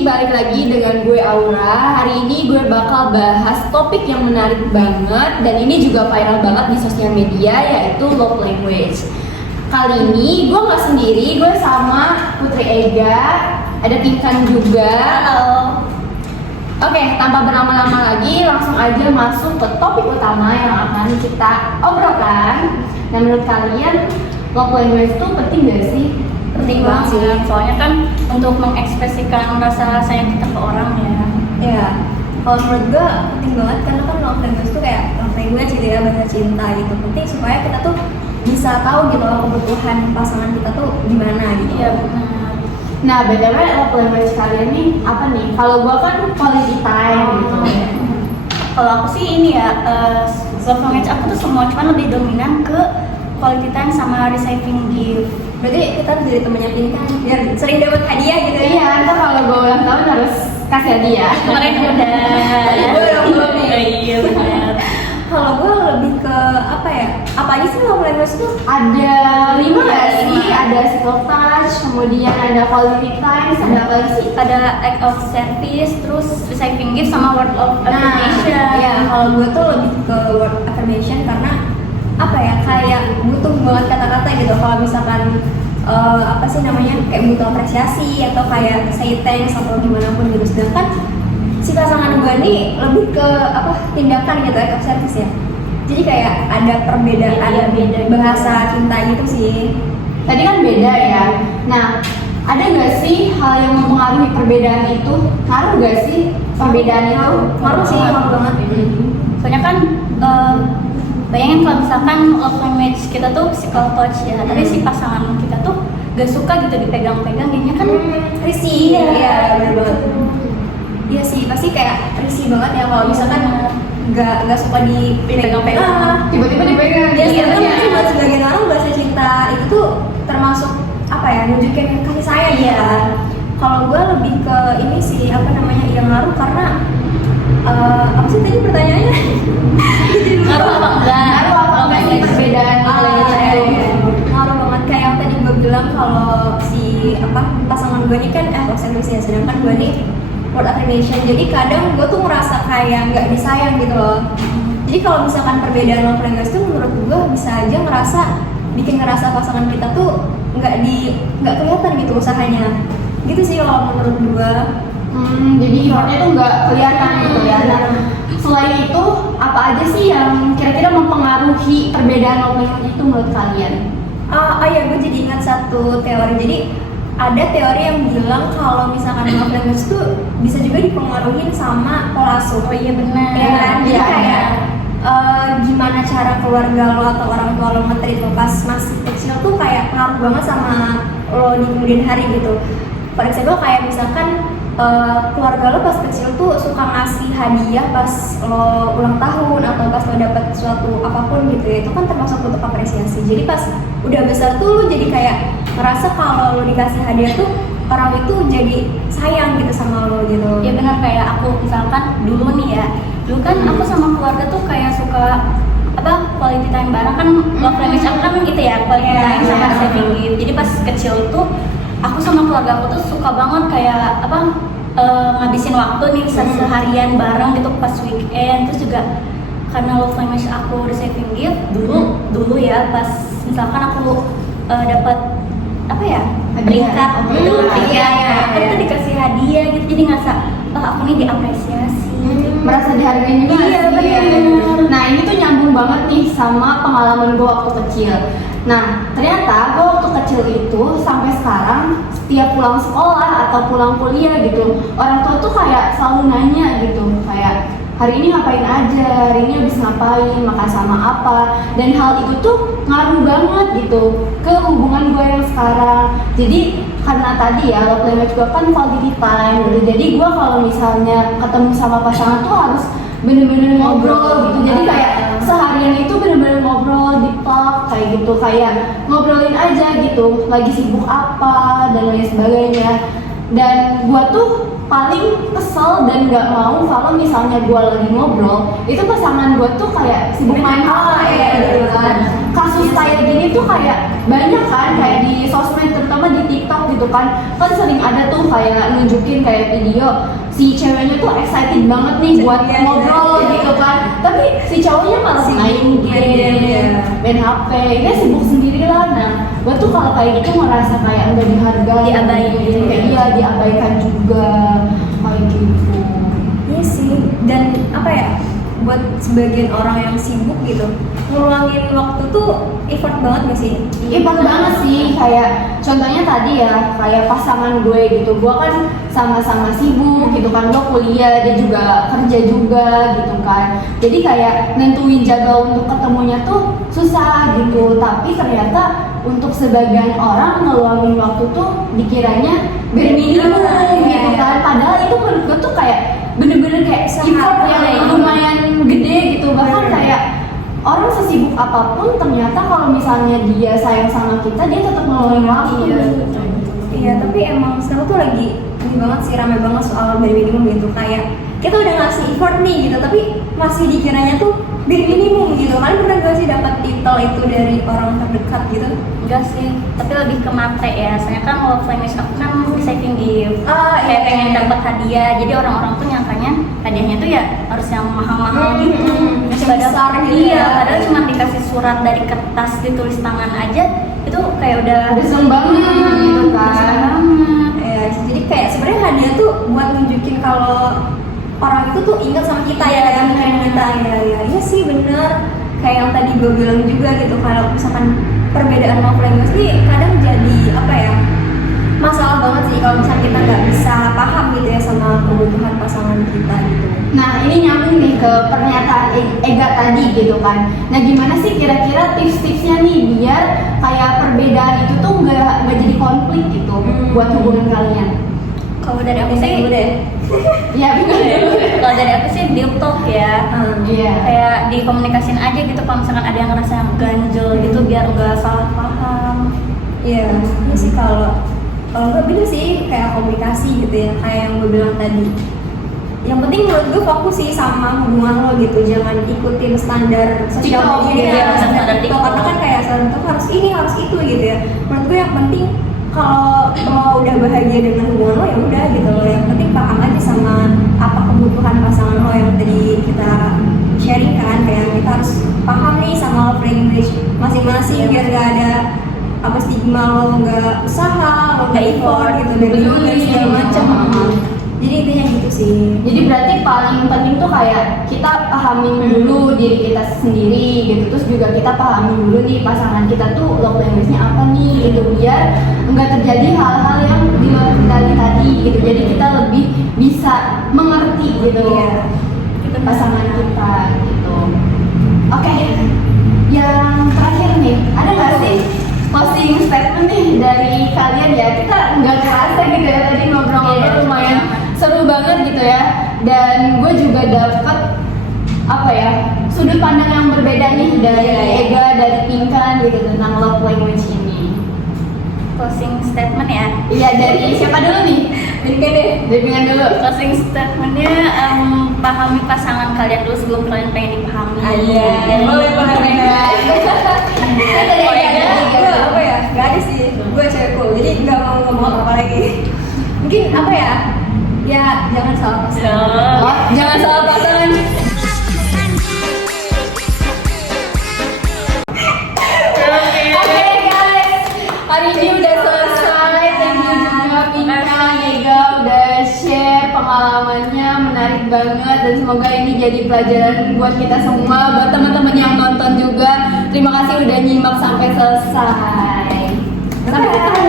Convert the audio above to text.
balik lagi dengan gue Aura. Hari ini gue bakal bahas topik yang menarik banget dan ini juga viral banget di sosial media, yaitu love language. Kali ini gue nggak sendiri, gue sama Putri Ega, ada Tinkan juga. Halo. Oke, tanpa berlama-lama lagi, langsung aja masuk ke topik utama yang akan kita obrolkan. Nah, menurut kalian love language itu penting gak sih? Penting banget sih, soalnya kan untuk mengekspresikan rasa sayang kita ke orang ya. Ya, kalau menurut gue penting banget karena kan love language tuh kayak love language gitu ya, bahasa cinta gitu. Penting supaya kita tuh bisa tahu gitu loh kebutuhan pasangan kita tuh gimana gitu. Iya benar. Nah, btw love language kalian nih apa nih? Kalau gue kan quality time gitu. Kalau aku sih ini ya, love language aku tuh semua, cuman lebih dominan ke quality time sama receiving gift. Berarti kita harus jadi temennya Tinkan biar sering dapat hadiah gitu ya. Iya, ntar kalau gue ulang tahun harus kasih hadiah. Kemarin udah. Gue udah belum nih. Iya benar. Kalau gue lebih ke apa ya? Apa aja sih love language tuh? Ada 5 nggak sih? Ada physical touch, kemudian ada quality time, ada apa lagi sih? Ada act of service, terus receiving gift sama word of affirmation. Ya, kalau gue tuh lebih ke word affirmation karena apa ya, kayak butuh banget kata-kata gitu. Kalau misalkan apa sih namanya, kayak butuh apresiasi atau kayak say thanks atau gimana pun gitu. Sedangkan si pasangan gue nih lebih ke apa, tindakan gitu, act of service ya. Jadi kayak ada perbedaan, Iya, beda. bahasa cinta gitu sih. Tadi kan beda ya. Nah, ada nggak sih hal yang mempengaruhi perbedaan itu? Ngaruh nggak sih perbedaan itu? Ngaruh sih, ngaruh banget. Soalnya kan bayangin kalau misalkan love language kita tuh physical touch ya, tapi si pasangan kita tuh gak suka gitu dipegang-pegang, jadinya kan Risih. Iya. Iya, bener banget. Iya sih, pasti kayak risih banget ya kalau misalkan nggak suka dipegang-pegang. Tiba-tiba dipegang. Ya, Iya, karena iya. mungkin buat sebagian orang bahasa cinta itu tuh termasuk apa ya, nunjukin kasih sayang Iya. ya. Kalau gue lebih ke ini sih, apa namanya, yang ngaruh karena apa sih tadi pertanyaannya? Ngaruh apa enggak? Ngaruh apa enggak sih perbedaan nilai itu? Ngaruh banget, kayak yang tadi gue bilang kalau si apa, pasangan gue ini kan love language ya, sedangkan gue nih word affirmation. Jadi kadang gue tuh ngerasa kayak nggak disayang gitu loh. Jadi kalau misalkan perbedaan love language tuh menurut gue bisa aja bikin ngerasa pasangan kita tuh nggak kelihatan gitu usahanya. Gitu sih kalau menurut gue. Jadi effortnya tuh nggak kelihatan gitu ya. Nah, selain itu apa aja sih yang kira-kira mempengaruhi perbedaan love language itu menurut kalian? Ya, gue jadi ingat satu teori. Jadi ada teori yang bilang kalau misalkan love language tuh bisa juga dipengaruhi sama pola asuh. Oh iya benar. Ya kan? Jadi Iya, kayak gimana cara keluarga lo atau orang tua lo nge-treat lo pas masih kecil tuh kayak ngaruh banget sama lo di kemudian hari gitu. For example kayak misalkan keluarga lo pas kecil tuh suka ngasih hadiah pas lo ulang tahun atau pas lo dapet suatu apapun gitu ya, itu kan termasuk untuk apresiasi. Jadi pas udah besar tuh lo jadi kayak ngerasa kalau lo dikasih hadiah tuh orang itu jadi sayang gitu sama lo gitu. Ya benar, kayak aku misalkan dulu nih ya, dulu kan aku sama keluarga tuh kayak suka apa, quality time bareng kan. Love language aku kan gitu ya, quality time sama receiving gift. Jadi pas kecil tuh aku sama keluarga aku tuh suka banget kayak apa, ngabisin waktu nih seharian bareng gitu pas weekend. Terus juga karena love language aku receiving gift, dulu ya pas misalkan aku dapat apa ya, peringkat gitu, Iya. aku tuh dikasih hadiah gitu, jadi ngerasa aku nih diapresiasi. Merasa dihargai juga. Iya, nggak sih? benar. Nah, ini tuh nyambung banget nih sama pengalaman gue waktu kecil. Nah, ternyata gue waktu kecil itu sampai sekarang setiap pulang sekolah atau pulang kuliah gitu, orang tua tuh kayak selalu nanya gitu, kayak hari ini ngapain aja, hari ini habis ngapain, makan sama apa. Dan hal itu tuh ngaruh banget gitu ke hubungan gue yang sekarang. Jadi karena tadi ya love language gue kan quality time gitu, jadi gue kalau misalnya ketemu sama pasangan tuh harus bener-bener ngobrol gitu. Jadi kayak seharian itu bener-bener ngobrol, deep talk kayak gitu, kayak ngobrolin aja gitu, lagi sibuk apa dan lain sebagainya. Dan gue tuh paling kesel dan nggak mau kalau misalnya gue lagi ngobrol itu pasangan gue tuh kayak sibuk main HP gitu kan. Kasus kayak gini tuh kayak banyak kan, kayak di sosmed terutama di TikTok gitu kan sering ada tuh kayak nunjukin kayak video si ceweknya tuh excited banget nih buat ngobrol gitu kan, tapi si cowoknya malah main game, main HP, dia sibuk sendiri lah. Nah, gue tuh kalau kayak gitu ngerasa kayak nggak dihargai, Diabaikan gitu ya. kayak iya diabaikan juga kayak gitu. Iya sih, dan apa ya, buat sebagian orang yang sibuk gitu, ngeluangin waktu tuh effort banget gak sih? Effort banget sih, kayak contohnya tadi ya, kayak pasangan gue gitu, gue kan sama-sama sibuk gitu kan, gue kuliah, dia juga kerja juga gitu kan. Jadi kayak nentuin jadwal untuk ketemunya tuh susah gitu, tapi ternyata untuk sebagian orang ngeluangin waktu tuh dikiranya bare minimum gitu kan, padahal itu menurut gue tuh kayak bener-bener kayak effort yang lumayan gede gitu. Bahkan kayak orang sesibuk apapun ternyata kalau misalnya dia sayang sama kita, dia tetap ngeluangin waktu. Iya, tapi emang sekarang tuh lagi ini banget sih, rame banget soal bare minimum gitu. Kayak kita udah ngasih effort nih gitu, tapi masih dikiranya tuh bare minimum gitu. Kalian pernah gak sih dapat titel itu dari orang terdekat gitu? Enggak sih, tapi lebih ke matre ya. Soalnya kan love language aku kan saving gift. Kayak pengen dapat hadiah. Jadi orang-orang tuh nyangkanya hadiahnya tuh ya harus yang mahal-mahal gitu. Besar gitu Iya, ya. padahal cuma dikasih surat dari kertas ditulis tangan aja itu kayak udah Seneng banget gitu kan. seneng banget. Ya, jadi kayak sebenarnya hadiah tuh buat nunjukin kalau orang itu tuh ingat sama kita ya, kan kita iya sih bener. Kayak yang tadi gue bilang juga gitu, kalau misalkan perbedaan love language nih kadang jadi apa ya, masalah banget sih kalau misalnya kita nggak bisa paham gitu ya sama kebutuhan pasangan kita gitu. Nah, ini nyambung nih ke pernyataan Ega tadi gitu kan. Nah, gimana sih kira-kira tips-tipsnya nih biar kayak perbedaan itu tuh nggak jadi konflik gitu buat hubungan kalian? Kalau dari aku sih, Iya, bener. kalau dari aku sih deep talk ya. Iya. Kayak dikomunikasin aja gitu kalau misalkan ada yang ngerasa yang ganjel gitu biar nggak salah paham. Iya, ini sih kalau nggak beda sih kayak komunikasi gitu ya, kayak yang gue bilang tadi. Yang penting menurut gue fokus sih sama hubungan lo gitu, jangan ikutin standar sosial TikTok media gitu ya, standar standar TikTok, TikTok. karena kan kayak standar TikTok harus ini harus itu gitu ya. Menurut gue yang penting kalau lo udah bahagia dengan hubungan lo ya udah gitu lo, yang penting paham aja sama apa kebutuhan pasangan lo yang tadi kita sharing kan, kayak kita harus paham nih sama love language masing-masing biar gak ada apa stigma lo nggak usaha, lo nggak effort gitu dan segala macam. Jadi intinya gitu sih. Jadi berarti paling penting tuh kayak kita pahamin dulu diri kita sendiri gitu, terus juga kita pahamin dulu nih pasangan kita tuh love language-nya apa nih gitu, biar nggak terjadi hal-hal yang di luar kendali tadi gitu. Jadi kita lebih bisa mengerti gitu pasangan kita gitu. Oke, yang terakhir nih, ada nggak sih closing statement nih dari kalian ya? Kita nggak kerasa gitu ya tadi ngobrol-ngobrol lumayan seru banget gitu ya, dan gue juga dapet apa ya, sudut pandang yang berbeda nih dari Ega, dari Pinkan gitu tentang love language ini. Closing statement ya. Iya, dari siapa dulu nih? Pinkan deh. Dari Pinkan dulu. Closing statementnya pahami pasangan kalian dulu sebelum kalian pengen dipahami. Boleh. Kan dari Ega Gue apa ya? Gak ada sih. Gue cewek cool, jadi gak mau ngomong apa lagi. Mungkin apa ya? Ya jangan salah pasangan. Oh, jangan salah pasangan. Oke guys, hari ini udah selesai. Thank you juga Pinkan, Ega udah share pengalamannya, menarik banget, dan semoga ini jadi pelajaran buat kita semua, buat teman-teman yang nonton juga. Terima kasih udah nyimak sampai selesai. Sampai ketemu